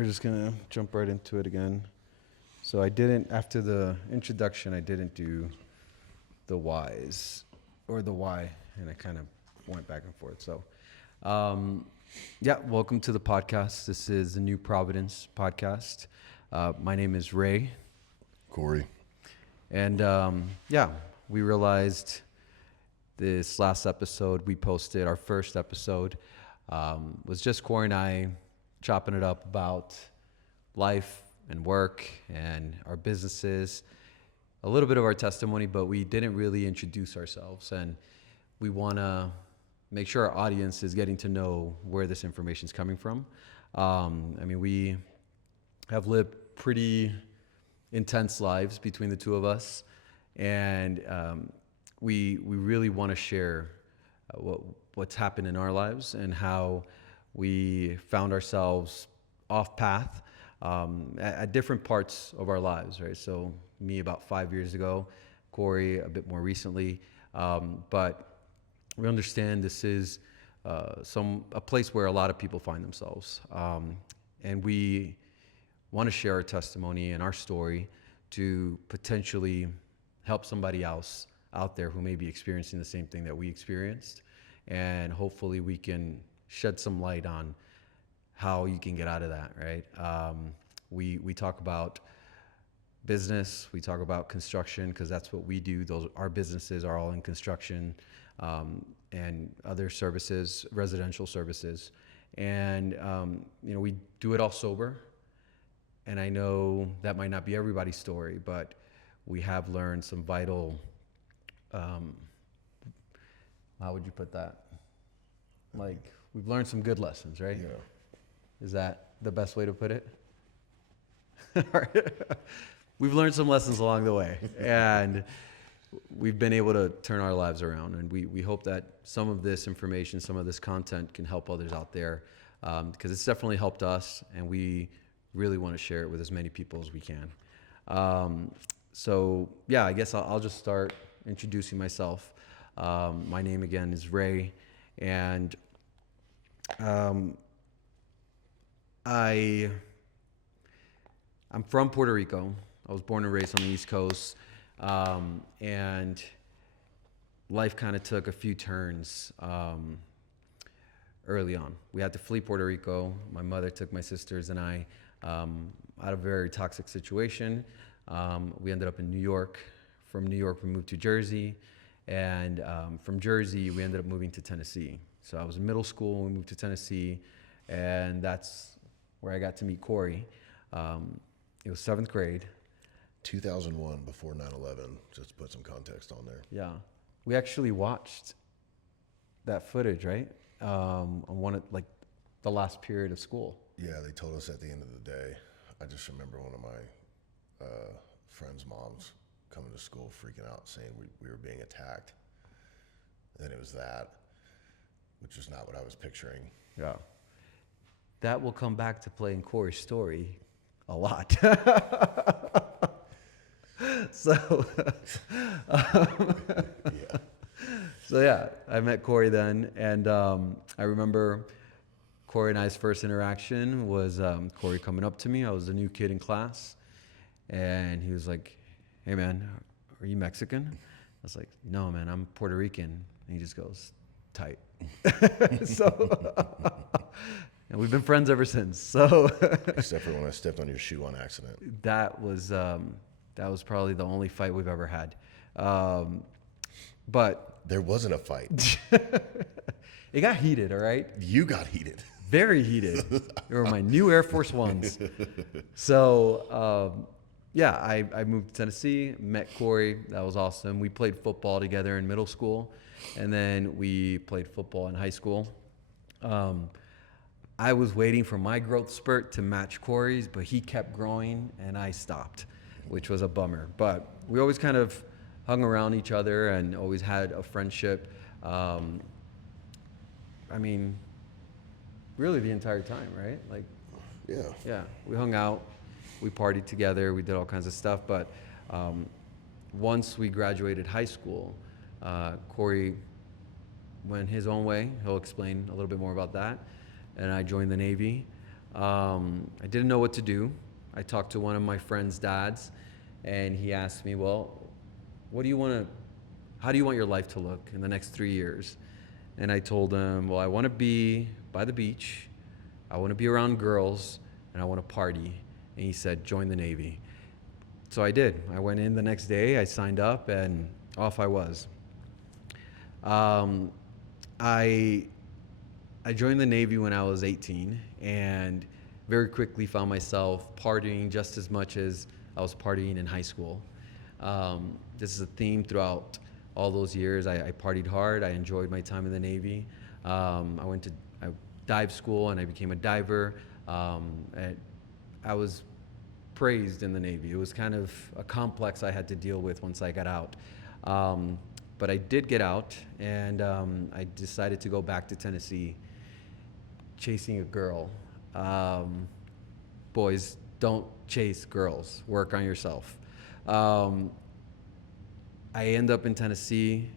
we're just gonna jump right into it again. So after the introduction, I didn't do the whys or the why, and I kind of went back and forth. So, yeah, welcome to the podcast. This is the new Providence podcast. My name is Ray. Corey. And yeah, we realized this last episode we posted, our first episode, was just Corey and I chopping it up about life and work and our businesses, a little bit of our testimony, but we didn't really introduce ourselves. And we want to make sure our audience is getting to know where this information is coming from. We have lived pretty intense lives between the two of us, and we really want to share what's happened in our lives and how we found ourselves off path at different parts of our lives, right? So me about 5 years ago, Corey a bit more recently, but we understand this is a place where a lot of people find themselves, and we want to share our testimony and our story to potentially help somebody else out there who may be experiencing the same thing that we experienced, and hopefully we can shed some light on how you can get out of that, right? We talk about business, we talk about construction, because that's what we do. Our businesses are all in construction, and other services, residential services. And, we do it all sober. And I know that might not be everybody's story, but we have learned some vital, how would you put that? Like, we've learned some good lessons, right? Yeah. Is that the best way to put it? We've learned some lessons along the way, and we've been able to turn our lives around. And we hope that some of this information, some of this content can help others out there, because it's definitely helped us, and we really want to share it with as many people as we can. So yeah, I guess I'll just start introducing myself. My name again is Ray, and I'm from Puerto Rico. I was born and raised on the East Coast, and life kind of took a few turns early on. We had to flee Puerto Rico. My mother took my sisters and I out of a very toxic situation. We ended up in New York. From New York, we moved to Jersey, and from Jersey, we ended up moving to Tennessee. So I was in middle school, we moved to Tennessee, and that's where I got to meet Corey. It was 7th grade. 2001, before 9/11, just to put some context on there. Yeah. We actually watched that footage, right? On one of, like, the last period of school. Yeah, they told us at the end of the day. I just remember one of my friends' moms coming to school freaking out, saying we were being attacked. And then it was that, which was not what I was picturing. Yeah. That will come back to play in Corey's story a lot. So, Yeah. so yeah, I met Corey then, and I remember Corey and I's first interaction was Corey coming up to me. I was a new kid in class, and he was like, "Hey man, are you Mexican?" I was like, "No man, I'm Puerto Rican." And he just goes, "Tight." So, and we've been friends ever since. So, Except for when I stepped on your shoe on accident. that was probably the only fight we've ever had. But There wasn't a fight. it got heated, all right? You got heated. Very heated. They were my new Air Force Ones. So, yeah, I moved to Tennessee, met Corey. That was awesome. We played football together in middle school, and then we played football in high school. I was waiting for my growth spurt to match Corey's, but he kept growing, and I stopped, which was a bummer. But we always kind of hung around each other and always had a friendship. Really the entire time, right? Like, yeah, we hung out, we partied together, we did all kinds of stuff. But once we graduated high school, Corey went his own way. He'll explain a little bit more about that. And I joined the Navy. I didn't know what to do. I talked to one of my friend's dads, and he asked me, "Well, what do you want to? How do you want your life to look in the next 3 years?" And I told him, "Well, I want to be by the beach. I want to be around girls, and I want to party." And he said, "Join the Navy." So I did. I went in the next day. I signed up, and off I was. Um, I I joined the Navy when I was 18 and very quickly found myself partying just as much as I was partying in high school. This is a theme throughout all those years. I partied hard. I enjoyed my time in the Navy. I went to dive school and I became a diver. And I was praised in the Navy. It was kind of a complex I had to deal with once I got out. But I did get out, and I decided to go back to Tennessee chasing a girl. Boys, don't chase girls. Work on yourself. I end up in Tennessee,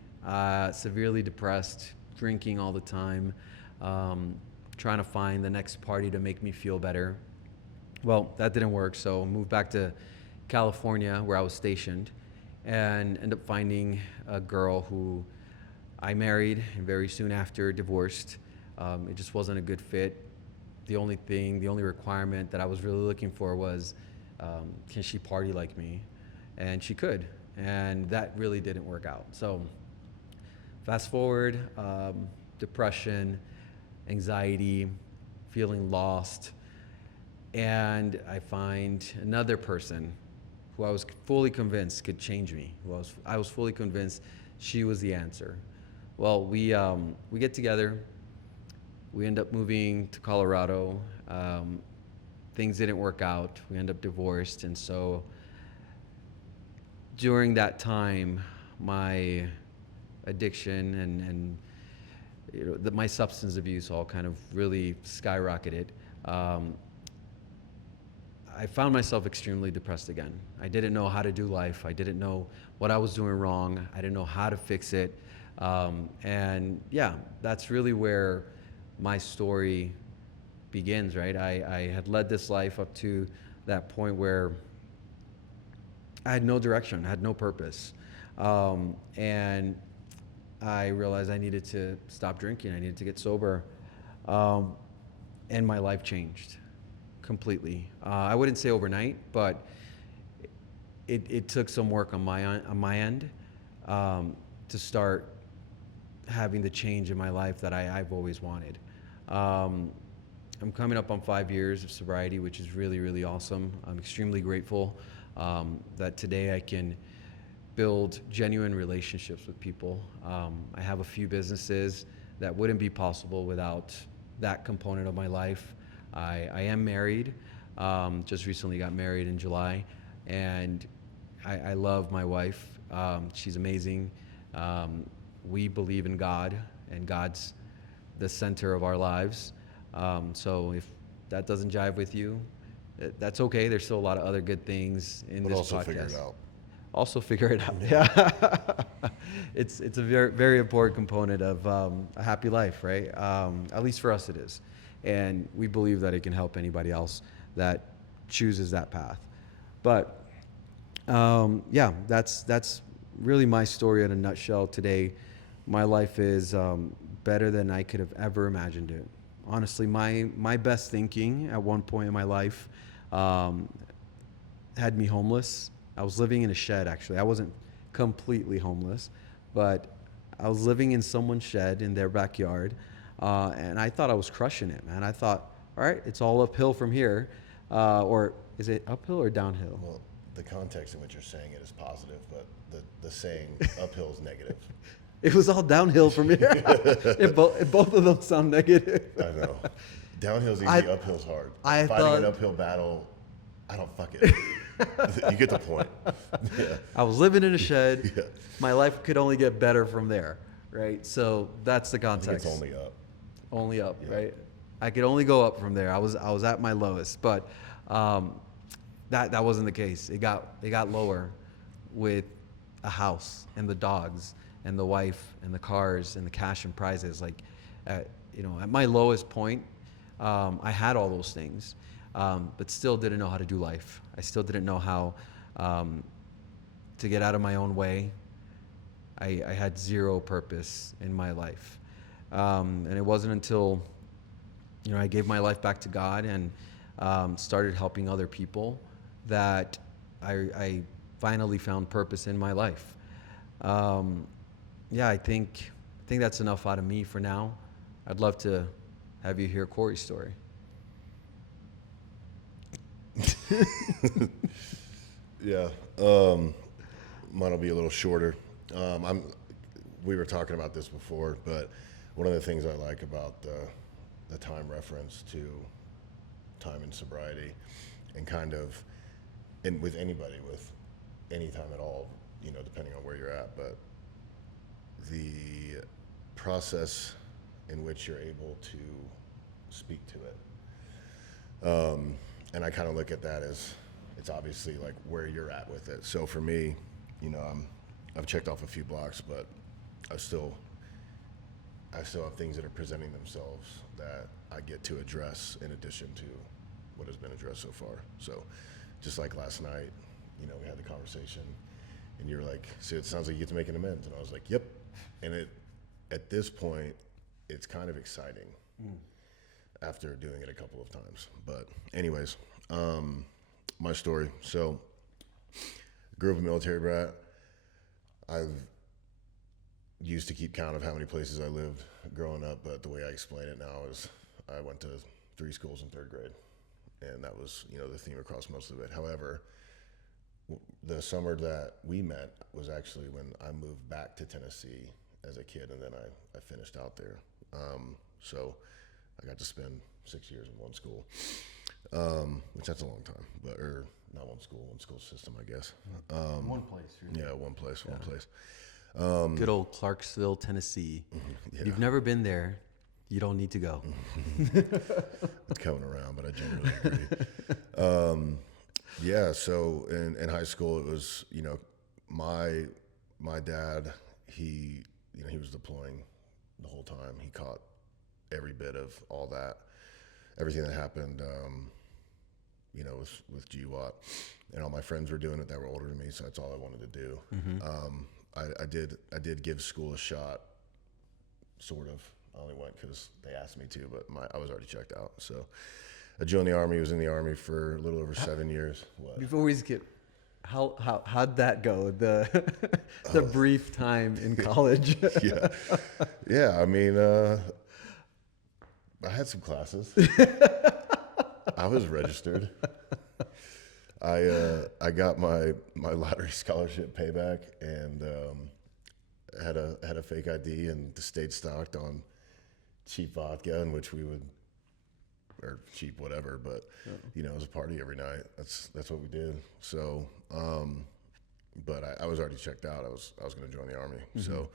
severely depressed, drinking all the time, trying to find the next party to make me feel better. Well, that didn't work, so I moved back to California where I was stationed and ended up finding a girl who I married and very soon after divorced. It just wasn't a good fit. The only requirement that I was really looking for was, can she party like me? And she could, and that really didn't work out. So fast forward, depression, anxiety, feeling lost, and I find another person who I was fully convinced could change me. I was fully convinced she was the answer. Well, we get together. We end up moving to Colorado. Things didn't work out. We end up divorced, and so during that time, my addiction and my substance abuse all kind of really skyrocketed. I found myself extremely depressed again. I didn't know how to do life. I didn't know what I was doing wrong. I didn't know how to fix it. And yeah, that's really where my story begins, right? I had led this life up to that point where I had no direction, I had no purpose. And I realized I needed to stop drinking. I needed to get sober. And my life changed completely. I wouldn't say overnight, but it took some work on my end to start having the change in my life that I've always wanted. I'm coming up on 5 years of sobriety, which is really, really awesome. I'm extremely grateful that today I can build genuine relationships with people. I have a few businesses that wouldn't be possible without that component of my life. I am married, just recently got married in July, and I love my wife. She's amazing. We believe in God, and God's the center of our lives. So if that doesn't jive with you, that's okay. There's still a lot of other good things in this also podcast. figure it out. Also figure it out. Yeah. It's a very, very important component of a happy life, right? At least for us it is. And we believe that it can help anybody else that chooses that path. But yeah, that's really my story in a nutshell today. My life is better than I could have ever imagined it. Honestly, my best thinking at one point in my life had me homeless. I was living in a shed, actually. I wasn't completely homeless, but I was living in someone's shed in their backyard, and I thought I was crushing it, man. I thought, all right, it's all uphill from here, or is it uphill or downhill? Well, the context in which you're saying it is positive, but the saying uphill is negative. It was all downhill from here. Both of them sound negative. I know. Downhill's easy, uphill's hard. Fighting an uphill battle, I don't fuck it. You get the point. Yeah. I was living in a shed. Yeah. My life could only get better from there, right? So that's the I context. think it's only up. Only up, Yeah. right? I could only go up from there. I was at my lowest, but that wasn't the case. It got lower with a house and the dogs and the wife and the cars and the cash and prizes. Like, at my lowest point, I had all those things, but still didn't know how to do life. I still didn't know how to get out of my own way. I had zero purpose in my life. And it wasn't until, I gave my life back to God and started helping other people that I finally found purpose in my life. Yeah, I think that's enough out of me for now. I'd love to have you hear Corey's story. Yeah. Mine will be a little shorter. We were talking about this before, but one of the things I like about the time reference to time and sobriety, and kind of, and with anybody with any time at all, depending on where you're at, but the process in which you're able to speak to it. And I kind of look at that as, it's obviously like where you're at with it. So for me, I've checked off a few blocks, but I still have things that are presenting themselves that I get to address in addition to what has been addressed so far. So just like last night, we had the conversation and you were like, so it sounds like you get to make an amends. And I was like, yep. And at this point, it's kind of exciting after doing it a couple of times. But anyways, my story. So grew up a military brat. I've used to keep count of how many places I lived growing up, but the way I explain it now is I went to 3 schools in 3rd grade, and that was, the theme across most of it. However, the summer that we met was actually when I moved back to Tennessee as a kid, and then I finished out there. So I got to spend 6 years in one school, which that's a long time, or not one school system, I guess. One place. Really. Yeah, one place. Good old Clarksville, Tennessee. Yeah. If you've never been there, you don't need to go. It's coming around, but I generally agree. Yeah, so in high school, it was, my dad, he was deploying the whole time. He caught every bit of all that, everything that happened, with GWAT, and all my friends were doing it that were older than me, so that's all I wanted to do. I did give school a shot, sort of. I only went because they asked me to, but I was already checked out. So I joined the Army. Was in the Army for a little over 7 years. What? Before we skip, how'd that go? The brief time in college. Yeah. I mean, I had some classes. I was registered. I got my lottery scholarship payback and had a fake ID and stayed stocked on cheap vodka, in which we would, or cheap whatever, but it was a party every night. That's what we did. So, but I was already checked out. I was going to join the Army, so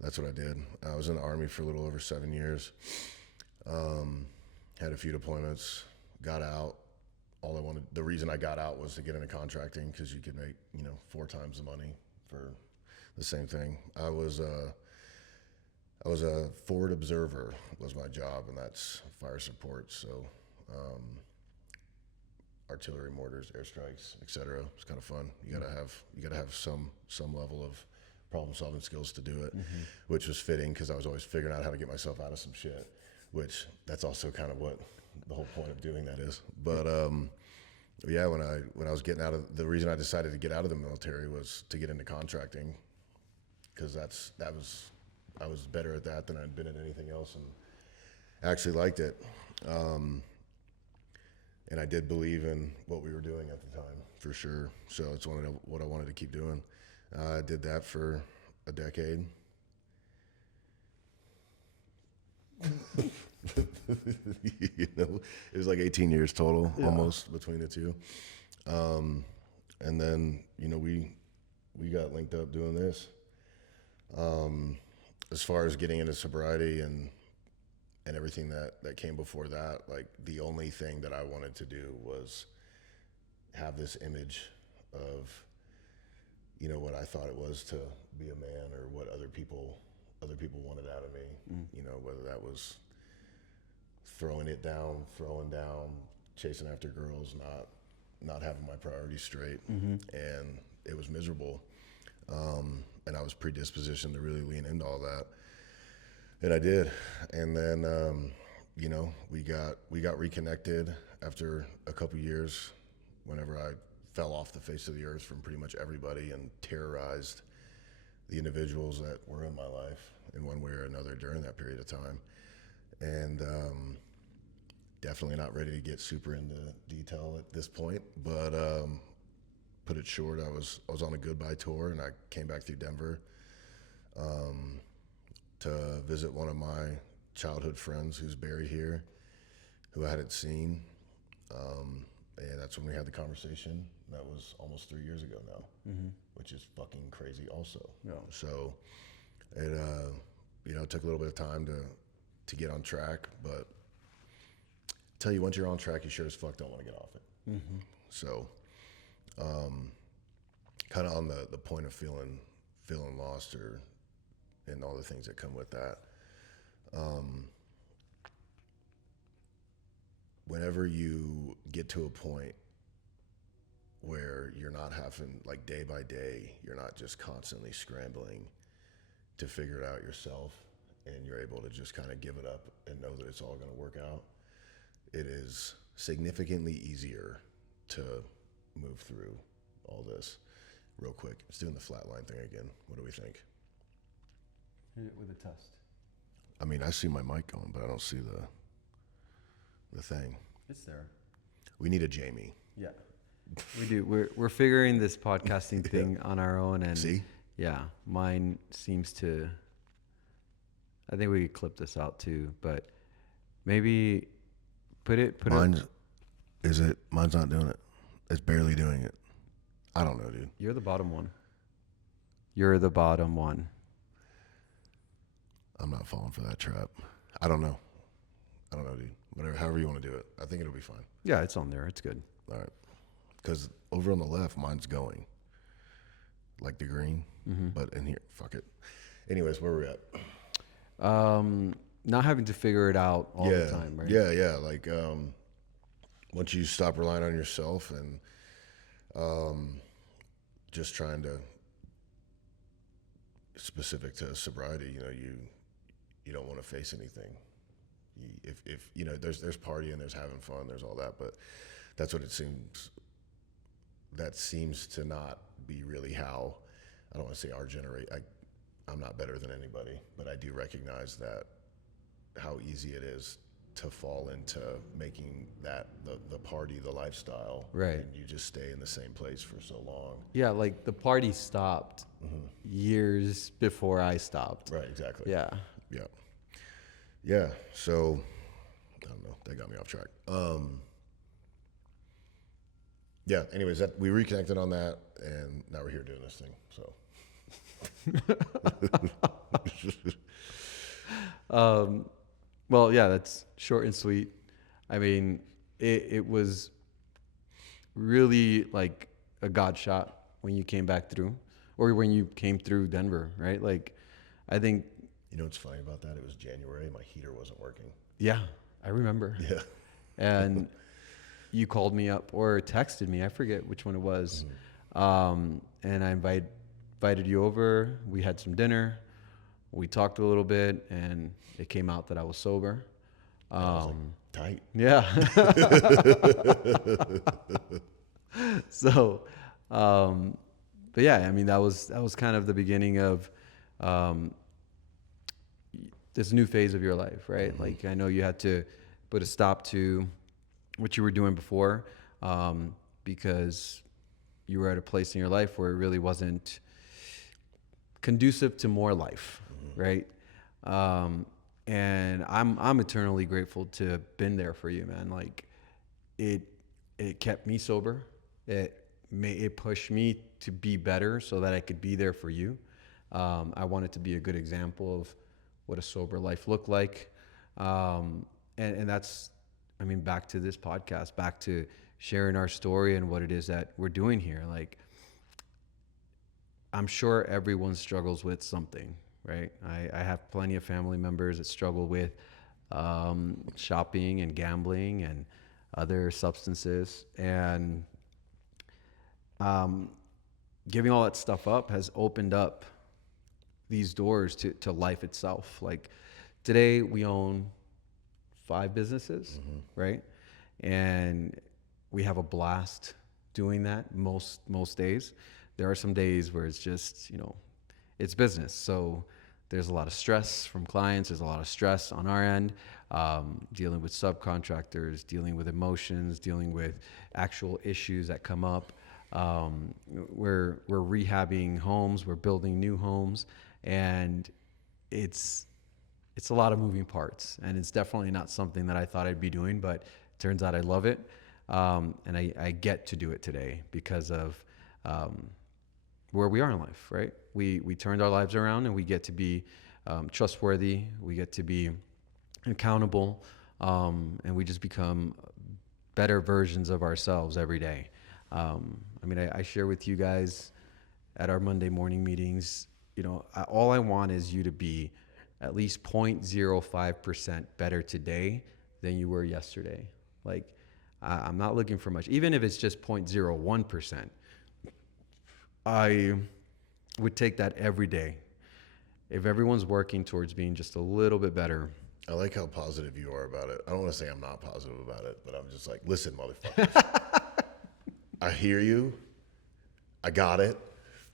that's what I did. I was in the Army for a little over 7 years. Had a few deployments. Got out. The reason I got out was to get into contracting, because you could make 4 times the money for the same thing. I was a forward observer was my job, and that's fire support. So artillery, mortars, airstrikes, etc. It's kind of fun. You gotta have some level of problem solving skills to do it, which was fitting because I was always figuring out how to get myself out of some shit. Which that's also kind of what the whole point of doing that is. But yeah, when I was getting out of, the reason I decided to get out of the military was to get into contracting, because I was better at that than I'd been at anything else, and actually liked it. And I did believe in what we were doing at the time, for sure. So it's what I wanted to keep doing. I did that for a decade. It was like 18 years total, almost, between the two. And then, we got linked up doing this. As far as getting into sobriety and everything that came before that, like, the only thing that I wanted to do was have this image of, what I thought it was to be a man, or what other people wanted out of me. Whether that was throwing down, chasing after girls, not having my priorities straight, and it was miserable. And I was predispositioned to really lean into all that, and I did. And then we got reconnected after a couple years. Whenever I fell off the face of the earth from pretty much everybody and terrorized the individuals that were in my life in one way or another during that period of time. And definitely not ready to get super into detail at this point, but put it short, I was on a goodbye tour, and I came back through Denver to visit one of my childhood friends who's buried here, who I hadn't seen. And that's when we had the conversation. That was almost 3 years ago now, which is fucking crazy also. Yeah. So it, it took a little bit of time to get on track, but tell you, once you're on track, you sure as fuck don't want to get off it. So, kind of on the point of feeling lost, and all the things that come with that. Whenever you get to a point where you're not having, like, day by day, you're not just constantly scrambling to figure it out yourself, and you're able to just kind of give it up and know that it's all going to work out, it is significantly easier to move through all this. Real quick, it's doing the flatline thing again. What do we think? Hit it with a test. I mean, I see my mic going, but I don't see the thing. It's there. We need a Jamie. Yeah, we do. We're figuring this podcasting thing on our own, and See? Yeah, mine seems to. I think we could clip this out too, but maybe put Mine's not doing it. It's barely doing it. I don't know, dude. You're the bottom one. You're the bottom one. I'm not falling for that trap. I don't know, dude. Whatever, however you want to do it. I think it'll be fine. Yeah, it's on there. It's good. All right. Because over on the left, mine's going. Like the green. But in here, fuck it. Anyways, where we're at. Not having to figure it out all the time, right? Yeah. Like, once you stop relying on yourself and just trying to, specific to sobriety, you don't want to face anything. If there's partying, there's having fun, there's all that, but that's what it seems. That seems to not be really how. I don't want to say our generation. I'm not better than anybody, but I do recognize that how easy it is to fall into making that the party, the lifestyle, right? And you just stay in the same place for so long. Yeah, like the party stopped years before I stopped. Right, exactly. Yeah. So I don't know. That got me off track. Yeah. Anyways, that we reconnected on that, and now we're here doing this thing. So. Well, yeah, that's short and sweet. I mean, it was really like a God shot when you came back through, or when you came through Denver, right? Like, I think. You know what's funny about that? It was January. My heater wasn't working. Yeah, I remember. Yeah. And you called me up or texted me. I forget which one it was. And I invited you over. We had some dinner. We talked a little bit, and it came out that I was sober. I was like, tight. Yeah. So, but yeah, I mean, that was kind of the beginning of this new phase of your life, right? Like, I know you had to put a stop to what you were doing before, because you were at a place in your life where it really wasn't conducive to more life, right? And I'm eternally grateful to have been there for you, man. Like, it kept me sober. It pushed me to be better so that I could be there for you. I wanted to be a good example of what a sober life looked like. And that's, I mean, back to this podcast, back to sharing our story and what it is that we're doing here. Like, I'm sure everyone struggles with something, right? I have plenty of family members that struggle with shopping and gambling and other substances. And giving all that stuff up has opened up these doors to life itself. Like today we own 5 businesses, right? And we have a blast doing that most days. There are some days where it's just, it's business. So there's a lot of stress from clients. There's a lot of stress on our end, dealing with subcontractors, dealing with emotions, dealing with actual issues that come up. We're rehabbing homes, we're building new homes, and it's a lot of moving parts, and it's definitely not something that I thought I'd be doing, but it turns out I love it. And I get to do it today because of where we are in life, right? We turned our lives around, and we get to be trustworthy, we get to be accountable, and we just become better versions of ourselves every day. I share with you guys at our Monday morning meetings, all I want is you to be at least 0.05% better today than you were yesterday. Like, I'm not looking for much. Even if it's just 0.01%, I would take that every day. If everyone's working towards being just a little bit better. I like how positive you are about it. I don't want to say I'm not positive about it, but I'm just like, listen, motherfuckers. I hear you. I got it.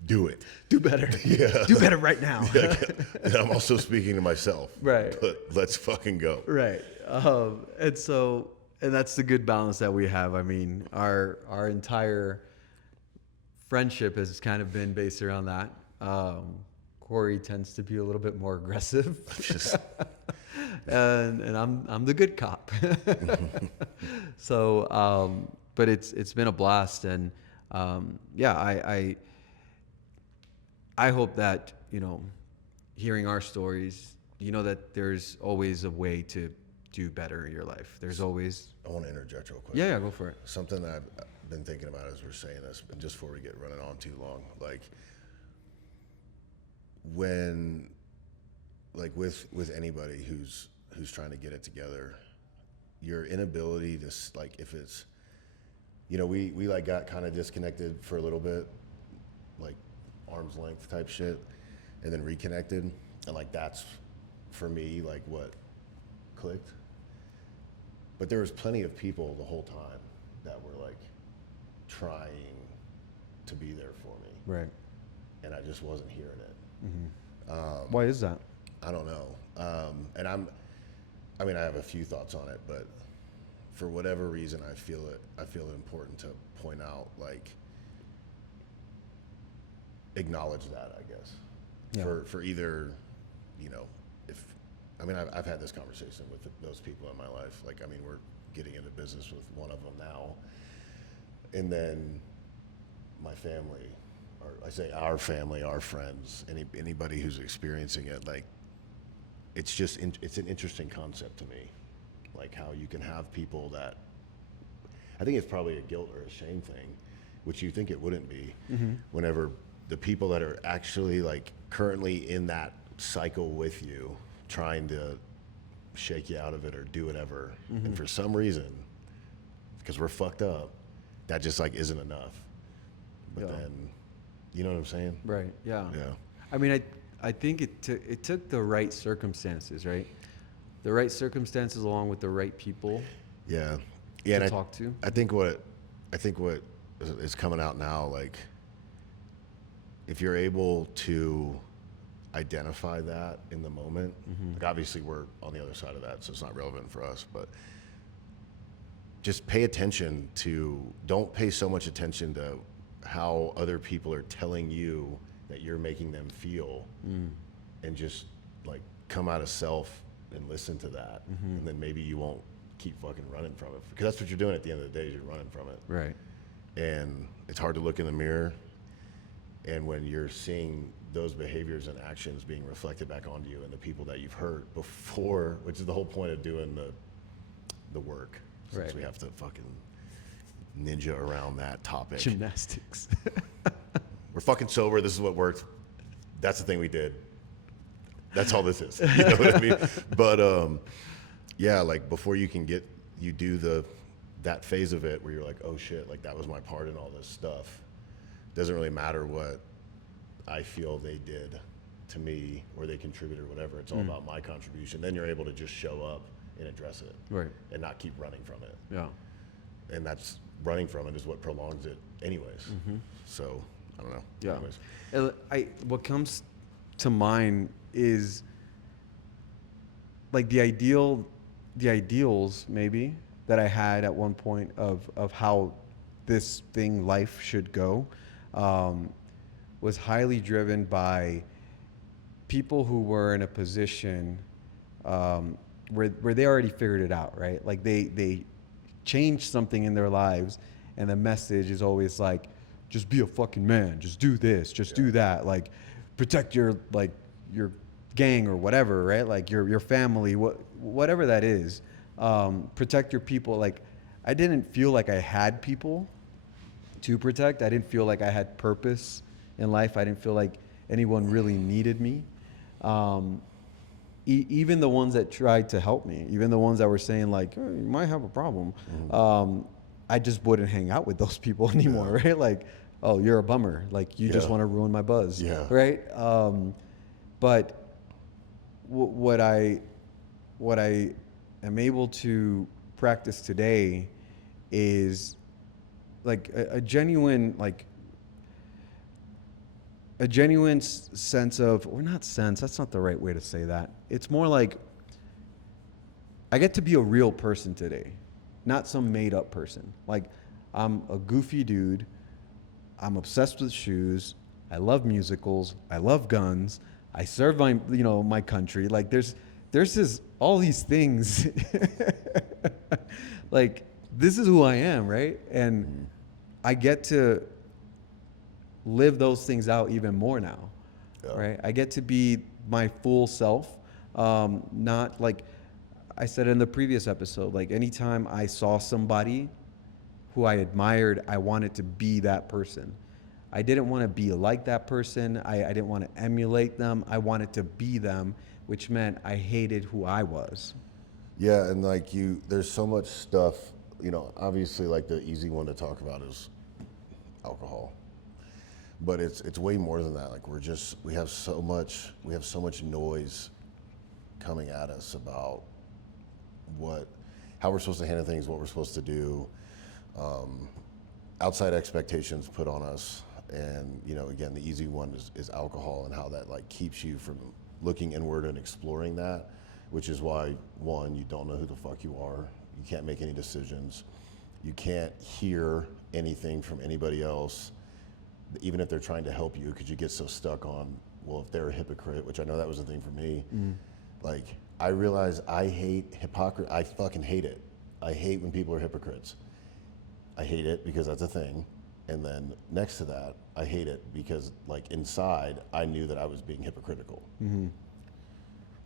Do it. Do better. Yeah. Do better right now. And I'm also speaking to myself. Right. But let's fucking go. Right. And that's the good balance that we have. I mean, our entire friendship has kind of been based around that. Corey tends to be a little bit more aggressive. and I'm the good cop. So, but it's been a blast, and I hope that hearing our stories, that there's always a way to do better in your life. There's always. I want to interject real quick. Yeah, go for it. Something that I've been thinking about as we're saying this, but just before we get running on too long, with anybody who's trying to get it together, your inability to if it's, we got kind of disconnected for a little bit, like arm's length type shit, and then reconnected, and that's for me what clicked. But there was plenty of people the whole time that were trying to be there for me, Right. and I just wasn't hearing it. Mm-hmm. Why is that? I don't know. And I have a few thoughts on it, but for whatever reason, I feel it important to point out, acknowledge that, I guess. Yeah. For either, if, I've had this conversation with those people in my life. We're getting into business with one of them now. And then my family, or I say our family, our friends, anybody who's experiencing it, it's an interesting concept to me. How you can have people that, I think it's probably a guilt or a shame thing, which you think it wouldn't be, whenever the people that are actually currently in that cycle with you, trying to shake you out of it or do whatever, and for some reason, because we're fucked up, that just isn't enough. But then, you know what I'm saying? Right. Yeah. Yeah. I think it took the right circumstances, right? The right circumstances along with the right people. Yeah. To talk to. I think what is coming out now, if you're able to identify that in the moment, obviously we're on the other side of that, so it's not relevant for us, but just pay attention don't pay so much attention to how other people are telling you that you're making them feel, and just come out of self and listen to that, and then maybe you won't keep fucking running from it, because that's what you're doing at the end of the day, is you're running from it. Right. And it's hard to look in the mirror, and when you're seeing those behaviors and actions being reflected back onto you and the people that you've hurt before, which is the whole point of doing the work, since right. we have to fucking ninja around that topic. Gymnastics. We're fucking sober. This is what worked. That's the thing we did. That's all this is. You know what I mean? But Yeah, like before you do that phase of it where you're like, oh shit, like that was my part in all this stuff. Doesn't really matter what I feel they did to me or they contributed or whatever. It's all about my contribution. Then you're able to just show up and address it, Right. and not keep running from it. Yeah. And that's running from it is what prolongs it, anyways. So I don't know. Yeah. Anyways. What comes to mind is like the ideals maybe that I had at one point of how this thing life should go, was highly driven by people who were in a position where they already figured it out, right? Like they changed something in their lives, and the message is always like, just be a fucking man, just do this, just do that, like protect your gang or whatever, right? Like your family, whatever that is, protect your people. Like I didn't feel like I had people to protect. I didn't feel like I had purpose in life. I didn't feel like anyone really needed me. Even the ones that tried to help me, even the ones that were saying like, oh, you might have a problem, I just wouldn't hang out with those people anymore, right? Like, oh, you're a bummer. Like you just want to ruin my buzz, right? But what I am able to practice today is like a genuine sense of, or not sense, that's not the right way to say that. It's more like I get to be a real person today, not some made up person. Like I'm a goofy dude. I'm obsessed with shoes. I love musicals. I love guns. I serve my country. Like there's all these things. Like this is who I am, right? And I get to live those things out even more now, right? I get to be my full self. Not like I said in the previous episode, like anytime I saw somebody who I admired, I wanted to be that person. I didn't want to be like that person. I didn't want to emulate them. I wanted to be them, which meant I hated who I was. Yeah, and like there's so much stuff, obviously like the easy one to talk about is alcohol. But it's way more than that. Like we have so much noise coming at us about how we're supposed to handle things, what we're supposed to do, outside expectations put on us. And again, the easy one is alcohol, and how that like keeps you from looking inward and exploring that, which is why, one, you don't know who the fuck you are. You can't make any decisions. You can't hear anything from anybody else, even if they're trying to help you, because you get so stuck on, well, if they're a hypocrite, which I know that was a thing for me. Like I realize I hate hypocrisy. I fucking hate it. I hate when people are hypocrites. I hate it because that's a thing. And then next to that, I hate it because like inside, I knew that I was being hypocritical. I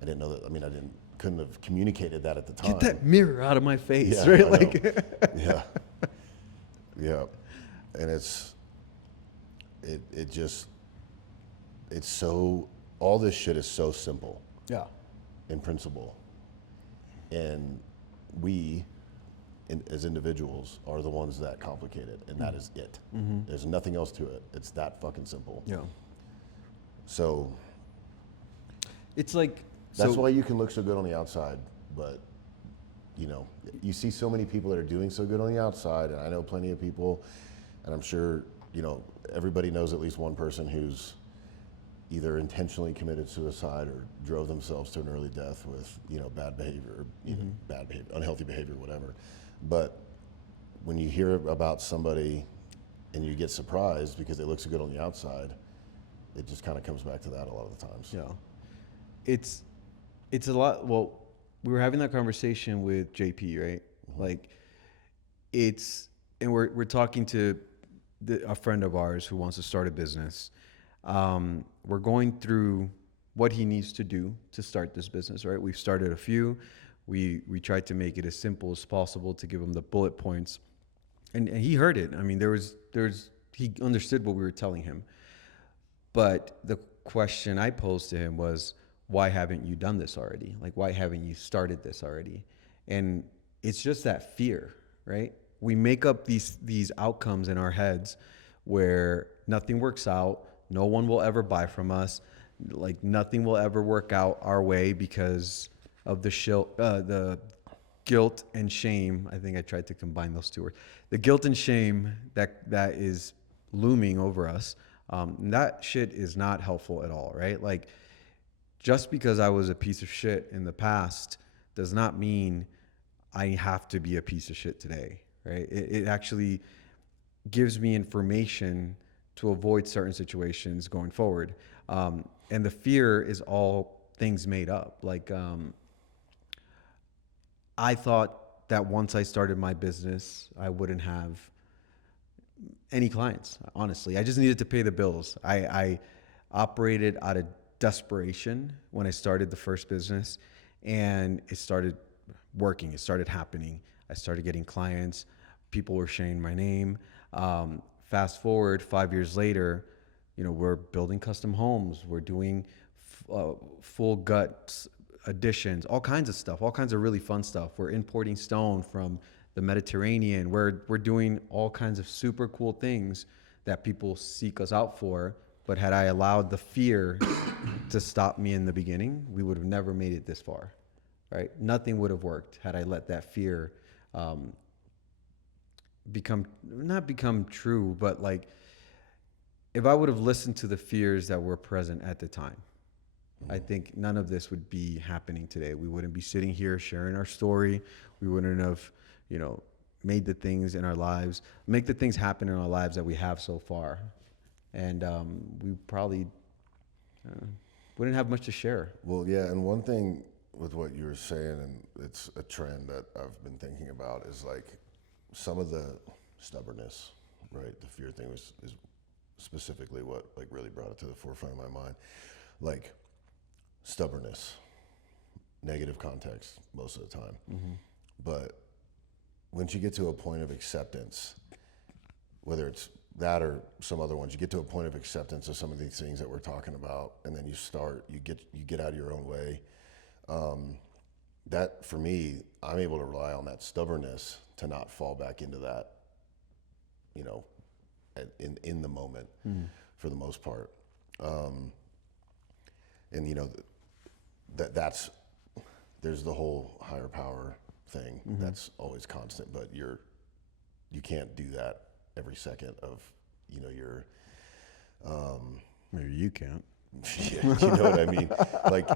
didn't know that. I mean, couldn't have communicated that at the time. Get that mirror out of my face, Yeah, right? I Like, know. Yeah. And it's so, all this shit is so simple yeah, in principle. And we, as individuals, are the ones that complicate it, and that is it. There's nothing else to it. It's that fucking simple. yeah. So It's like that's why you can look so good on the outside, but you see so many people that are doing so good on the outside, and I know plenty of people, and I'm sure everybody knows at least one person who's either intentionally committed suicide or drove themselves to an early death with bad behavior, bad behavior, unhealthy behavior, whatever. But when you hear about somebody and you get surprised because they look so good on the outside, it just kind of comes back to that a lot of the times. Yeah. It's a lot. Well, we were having that conversation with JP, right? Like and we're talking to a friend of ours who wants to start a business. We're going through what he needs to do to start this business, right? We've started a few. We tried to make it as simple as possible to give him the bullet points, and he heard it. I mean, he understood what we were telling him. But the question I posed to him was, why haven't you done this already? Like, why haven't you started this already? And it's just that fear, right? We make up these outcomes in our heads where nothing works out, no one will ever buy from us, like nothing will ever work out our way because of the guilt and shame. I think I tried to combine those two words. The guilt and shame that is looming over us. And that shit is not helpful at all, right? Like, just because I was a piece of shit in the past does not mean I have to be a piece of shit today, right? It actually gives me information to avoid certain situations going forward. And the fear is all things made up. Like, I thought that once I started my business, I wouldn't have any clients, honestly. I just needed to pay the bills. I operated out of desperation when I started the first business, and it started working. It started happening. I started getting clients. People were sharing my name. Fast forward 5 years later, we're building custom homes. We're doing full gut additions, all kinds of stuff, all kinds of really fun stuff. We're importing stone from the Mediterranean. We're doing all kinds of super cool things that people seek us out for. But had I allowed the fear to stop me in the beginning, we would have never made it this far, right? Nothing would have worked had I let that fear not become true, but like, if I would have listened to the fears that were present at the time, I think none of this would be happening today. We wouldn't be sitting here sharing our story. We wouldn't have, made the things in our lives, make the things happen in our lives that we have so far. And we probably wouldn't have much to share. Well, yeah, and one thing with what you were saying, and it's a trend that I've been thinking about, is like some of the stubbornness, right? The fear thing is specifically what like really brought it to the forefront of my mind. Like stubbornness, negative context most of the time. Mm-hmm. But once you get to a point of acceptance, whether it's that or some other ones, you get to a point of acceptance of some of these things that we're talking about, and then you get out of your own way. That for me, I'm able to rely on that stubbornness to not fall back into that, in the moment, for the most part. And that's there's the whole higher power thing. Mm-hmm. That's always constant, but you can't do that every second of your maybe you can't. Yeah, you know what I mean? Like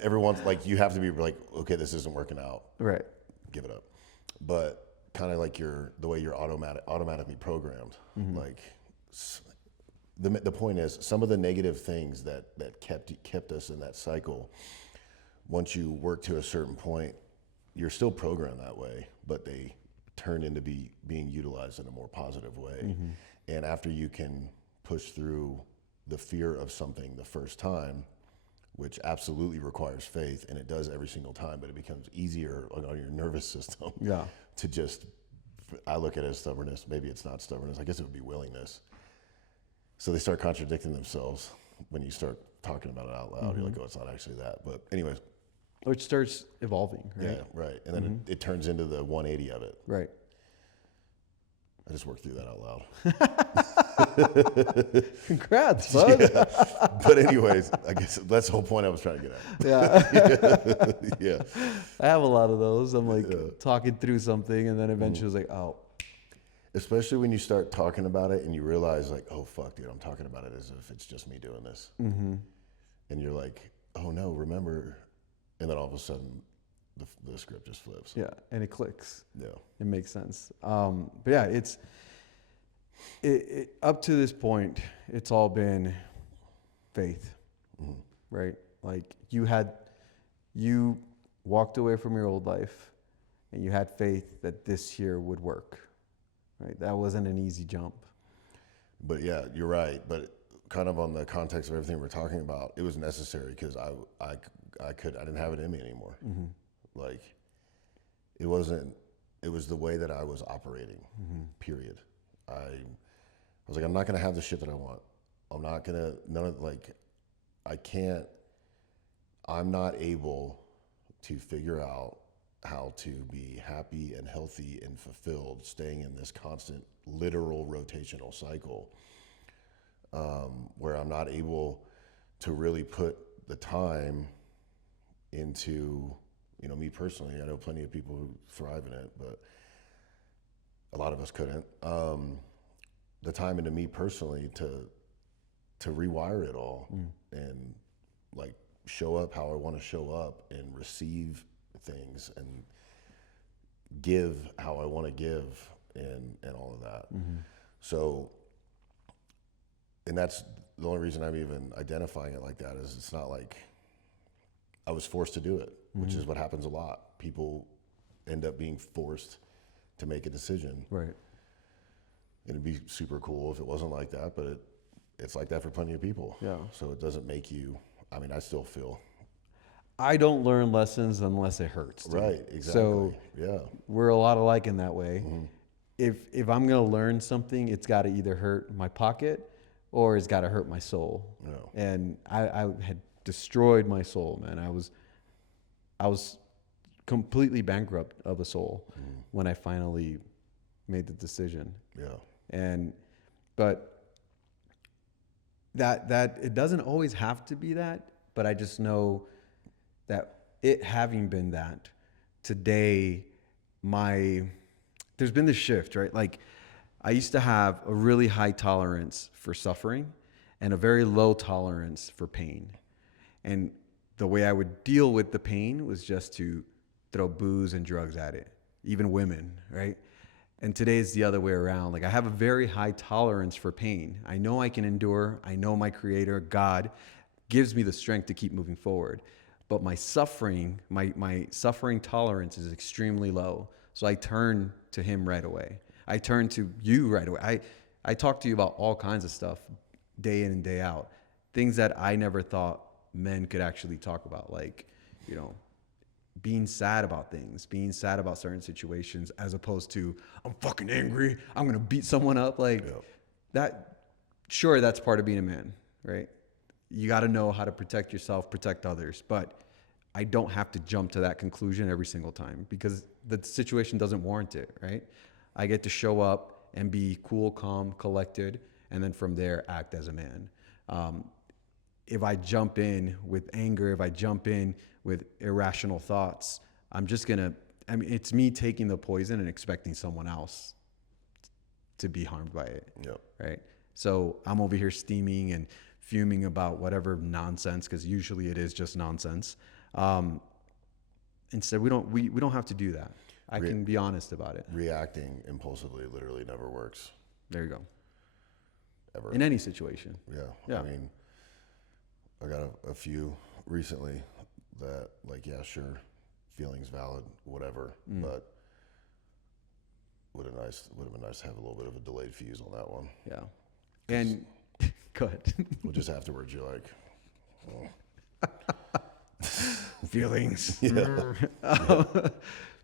everyone's like, you have to be like, okay, this isn't working out, right? Give it up. But kind of like the way you're automatically programmed. Mm-hmm. Like the point is, some of the negative things that kept us in that cycle, once you work to a certain point, you're still programmed that way, but they turn into being utilized in a more positive way. Mm-hmm. And after you can push through the fear of something the first time, which absolutely requires faith, and it does every single time, but it becomes easier on your nervous system. Yeah. To just, I look at it as stubbornness. Maybe it's not stubbornness. I guess it would be willingness. So they start contradicting themselves when you start talking about it out loud. Mm-hmm. You're like, oh, it's not actually that. But anyways. Or it starts evolving, right? Yeah, right. And then it turns into the 180 of it. Right. I just worked through that out loud. Congrats, bud. Yeah. But anyways, I guess that's the whole point I was trying to get at. Yeah. Yeah. I have a lot of those. I'm like talking through something, and then eventually it's like, oh. Especially when you start talking about it and you realize like, oh, fuck, dude, I'm talking about it as if it's just me doing this. Mm-hmm. And you're like, oh, no, remember. And then all of a sudden, the script just flips. Yeah, and it clicks. Yeah, it makes sense. But yeah, it's up to this point, it's all been faith, mm-hmm. right? Like you walked away from your old life, and you had faith that this here would work, right? That wasn't an easy jump. But yeah, you're right. But kind of on the context of everything we're talking about, it was necessary because I didn't have it in me anymore. Mm-hmm. Like, it was the way that I was operating, mm-hmm. period. I was like, I'm not going to have the shit that I want. I'm not going to, I can't I'm not able to figure out how to be happy and healthy and fulfilled, staying in this constant literal rotational cycle, where I'm not able to really put the time into, me personally. I know plenty of people who thrive in it, but a lot of us couldn't. The time into me personally to rewire it all and like show up how I want to show up and receive things and give how I want to give and all of that. So, and that's the only reason I'm even identifying it like that is it's not like I was forced to do it, which is what happens a lot. People end up being forced to make a decision. Right. It'd be super cool if it wasn't like that, but it's like that for plenty of people. Yeah. So it doesn't make you, I still feel. I don't learn lessons unless it hurts. Dude. Right, exactly. So yeah, we're a lot alike in that way. If I'm gonna learn something, it's got to either hurt my pocket or it's got to hurt my soul. Yeah. And I had destroyed my soul, man. I was completely bankrupt of a soul when I finally made the decision. Yeah. But that it doesn't always have to be that, but I just know that it having been that, today there's been this shift, right? Like I used to have a really high tolerance for suffering and a very low tolerance for pain. And the way I would deal with the pain was just to throw booze and drugs at it, even women, right? And today is the other way around. Like I have a very high tolerance for pain. I know I can endure. I know my creator, God, gives me the strength to keep moving forward. But my suffering tolerance is extremely low. So I turn to him right away. I turn to you right away. I talk to you about all kinds of stuff day in and day out. Things that I never thought men could actually talk about, like, being sad about things, being sad about certain situations, as opposed to I'm fucking angry, I'm gonna beat someone up. Like that, sure, that's part of being a man, right? You got to know how to protect yourself, protect others. But I don't have to jump to that conclusion every single time because the situation doesn't warrant it, right? I get to show up and be cool, calm, collected, and then from there act as a man. If I jump in with anger, if I jump in with irrational thoughts, it's me taking the poison and expecting someone else to be harmed by it. Yep. Right? So I'm over here steaming and fuming about whatever nonsense, because usually it is just nonsense. Instead, we don't have to do that. I can be honest about it. Reacting impulsively literally never works. There you go. Ever. In any situation. Yeah. I got a few recently that, like, yeah, sure, feelings valid, whatever, but would have been nice to have a little bit of a delayed fuse on that one. Yeah. And go ahead. Well, just afterwards, you're like, feelings. Yeah.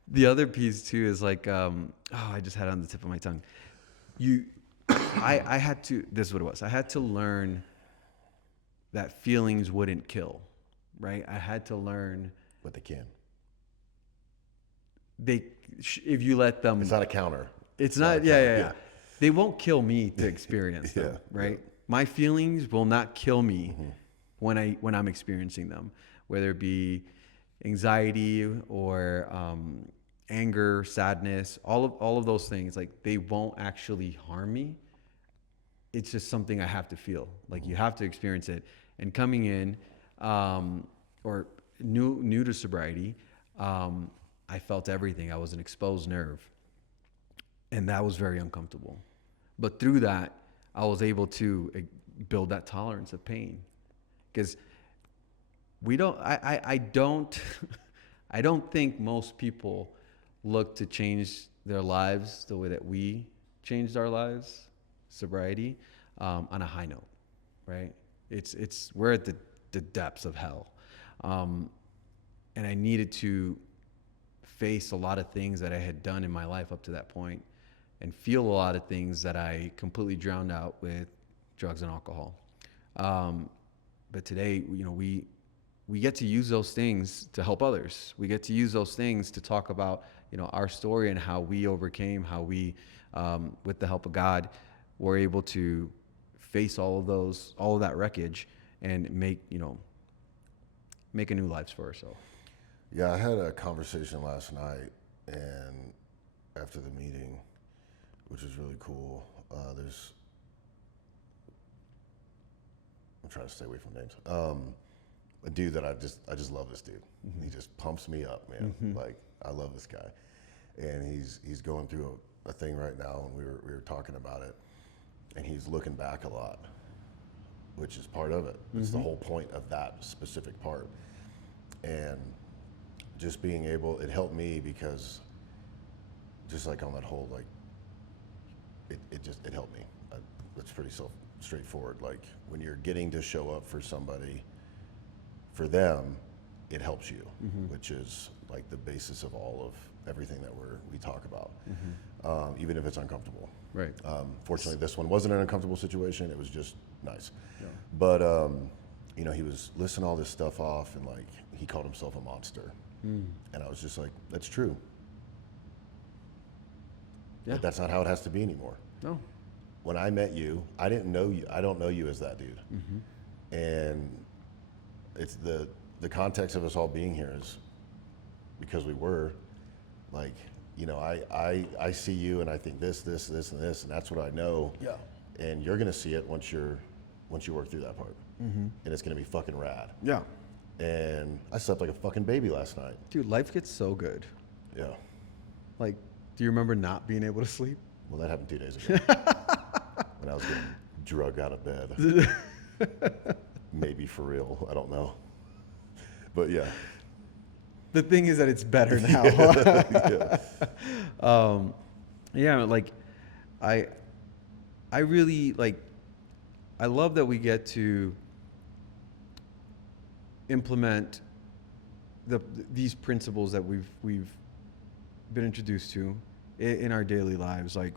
The other piece too is like, I just had it on the tip of my tongue. I had to. This is what it was. I had to learn that feelings wouldn't kill, right? I had to learn. But they can. If you let them. It's not a counter. It's not. Yeah. They won't kill me to experience them, right? Yeah. My feelings will not kill me when I'm experiencing them, whether it be anxiety or anger, sadness, all of those things. Like, they won't actually harm me. It's just something I have to feel. Like, you have to experience it. And coming in, or new to sobriety, I felt everything. I was an exposed nerve, and that was very uncomfortable. But through that, I was able to build that tolerance of pain, because I don't think most people look to change their lives the way that we changed our lives, sobriety, on a high note, right? We're at the depths of hell. And I needed to face a lot of things that I had done in my life up to that point, and feel a lot of things that I completely drowned out with drugs and alcohol. But today, we get to use those things to help others. We get to use those things to talk about, our story and how we overcame, how we, with the help of God, were able to face all of that wreckage and make a new lives for ourselves. Yeah, I had a conversation last night, and after the meeting, which was really cool. I'm trying to stay away from names. A dude that I just love this dude. Mm-hmm. He just pumps me up, man. Mm-hmm. Like, I love this guy, and he's going through a thing right now, and we were talking about it, and he's looking back a lot, which is part of it. It's the whole point of that specific part, and just being able, it helped me because just like on that whole, like, it helped me. It's pretty straightforward. Like, when you're getting to show up for somebody, for them, it helps you, which is like the basis of all of everything that we talk about, even if it's uncomfortable. Right. Fortunately, this one wasn't an uncomfortable situation. It was just nice. Yeah. But, he was listing all this stuff off, and like, he called himself a monster. And I was just like, that's true. Yeah. But that's not how it has to be anymore. No. When I met you, I didn't know you. I don't know you as that dude. And it's the context of us all being here is because we were like, I see you and I think this, and this, and that's what I know. Yeah. And you're gonna see it once you work through that part. And it's gonna be fucking rad. Yeah. And I slept like a fucking baby last night. Dude, life gets so good. Yeah. Like, do you remember not being able to sleep? Well, that happened 2 days ago when I was getting drugged out of bed. Maybe for real. I don't know. But yeah. The thing is that it's better now. Yeah. Like, I really, like, I love that we get to implement these principles that we've been introduced to in our daily lives. Like,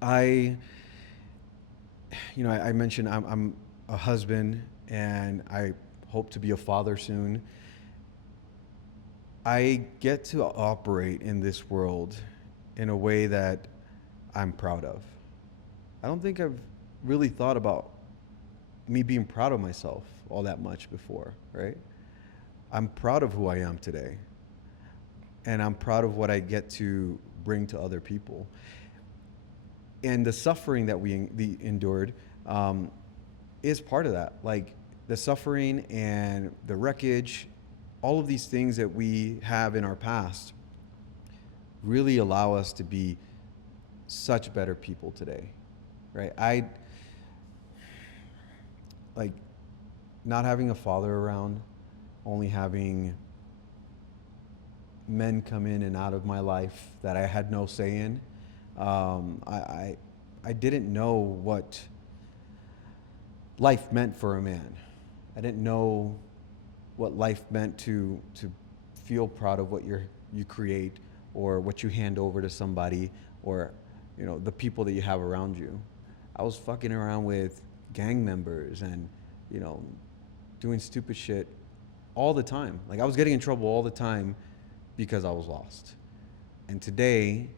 I mentioned I'm a husband and I hope to be a father soon. I get to operate in this world in a way that I'm proud of. I don't think I've really thought about me being proud of myself all that much before, right? I'm proud of who I am today. And I'm proud of what I get to bring to other people. And the suffering that we endured is part of that. Like, the suffering and the wreckage, all of these things that we have in our past really allow us to be such better people today, right? Like, not having a father around, only having men come in and out of my life that I had no say in. I didn't know what life meant for a man. I didn't know what life meant to feel proud of what you create or what you hand over to somebody or the people that you have around you. I was fucking around with gang members and doing stupid shit all the time. Like, I was getting in trouble all the time because I was lost. And today,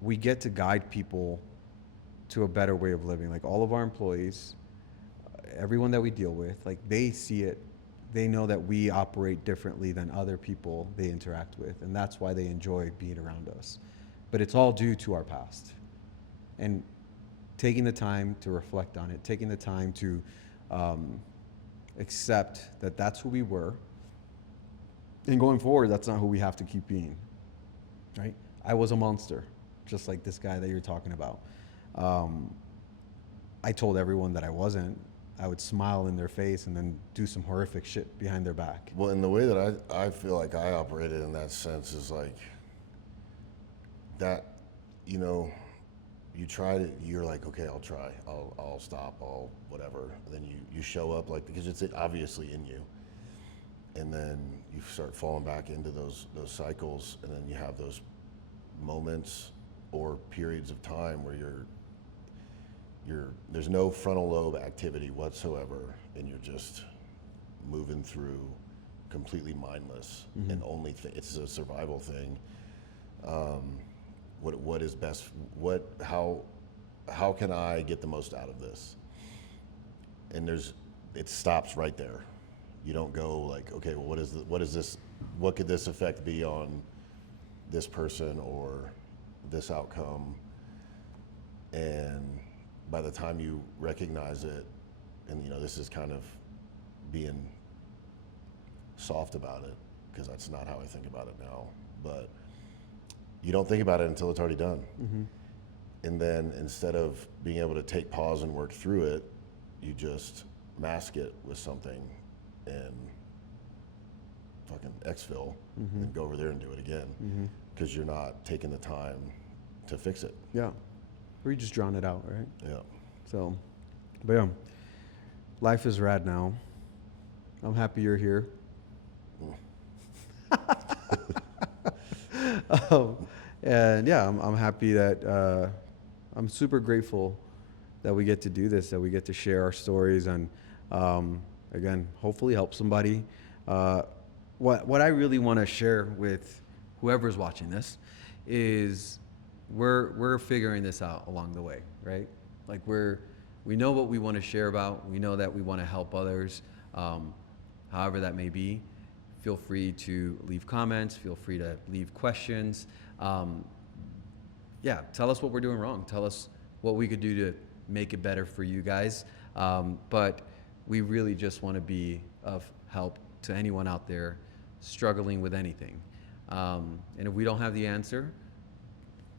we get to guide people to a better way of living. Like, all of our employees, everyone that we deal with, like, they see it. They know that we operate differently than other people they interact with, and that's why they enjoy being around us. But it's all due to our past. And taking the time to reflect on it, taking the time to accept that that's who we were, and going forward, that's not who we have to keep being, right? I was a monster, just like this guy that you're talking about. I told everyone that I wasn't. I would smile in their face and then do some horrific shit behind their back. Well, in the way that I feel like I operated in that sense is like that, you try to, you're like, okay, I'll try, I'll stop, I'll whatever. And then you show up, like, because it's obviously in you. And then you start falling back into those cycles, and then you have those moments or periods of time where there's no frontal lobe activity whatsoever, and you're just moving through completely mindless and only it's a survival thing. What is best? How can I get the most out of this? And it stops right there. You don't go like, okay, well, what could this effect be on this person or this outcome? And by the time you recognize it, and this is kind of being soft about it, because that's not how I think about it now, but you don't think about it until it's already done. And then instead of being able to take pause and work through it, you just mask it with something and fucking exfil and go over there and do it again, because you're not taking the time to fix it. Yeah. Or you just drawn it out, right? Yeah. So, but yeah, life is rad now. I'm happy you're here. And yeah, I'm happy that I'm super grateful that we get to do this, that we get to share our stories, and again, hopefully help somebody. What I really want to share with whoever's watching this is we're figuring this out along the way, right? Like we know what we want to share about. We know that we want to help others, however that may be. Feel free to leave comments. Feel free to leave questions. Yeah, tell us what we're doing wrong. Tell us what we could do to make it better for you guys. But we really just want to be of help to anyone out there struggling with anything. And if we don't have the answer,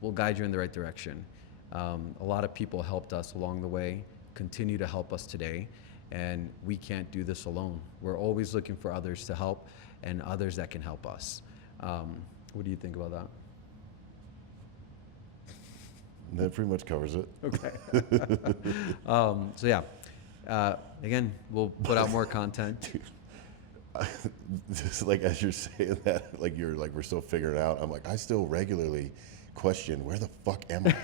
we'll guide you in the right direction. A lot of people helped us along the way, continue to help us today, and we can't do this alone. We're always looking for others to help and others that can help us. What do you think about that? That pretty much covers it. Okay. So yeah, again, we'll put out more content. Just like as you're saying that, like you're like, we're still figuring it out. I'm like, I still regularly question, where the fuck am I?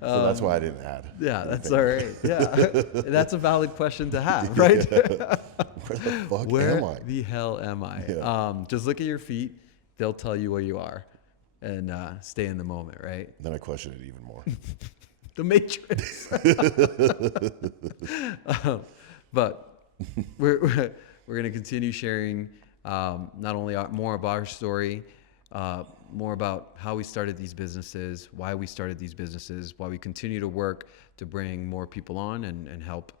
So that's why I didn't add. Yeah, that's all right. Yeah, that's a valid question to have, right? Yeah. Where the fuck Where am I? the hell am I? Yeah. Just look at your feet. They'll tell you where you are, and stay in the moment, right? Then I question it even more. The Matrix. But we're going to continue sharing not only more about our story, more about how we started these businesses, why we started these businesses, why we continue to work to bring more people on and help.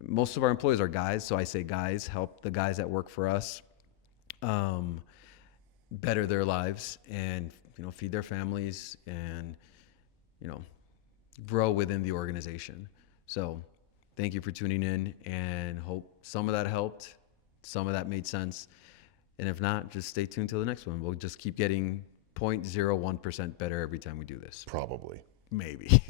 Most of our employees are guys, so I say guys, help the guys that work for us better their lives and feed their families and grow within the organization. So thank you for tuning in, and hope some of that helped, some of that made sense. And if not, just stay tuned till the next one. We'll just keep getting 0.01% better every time we do this. Probably. Maybe.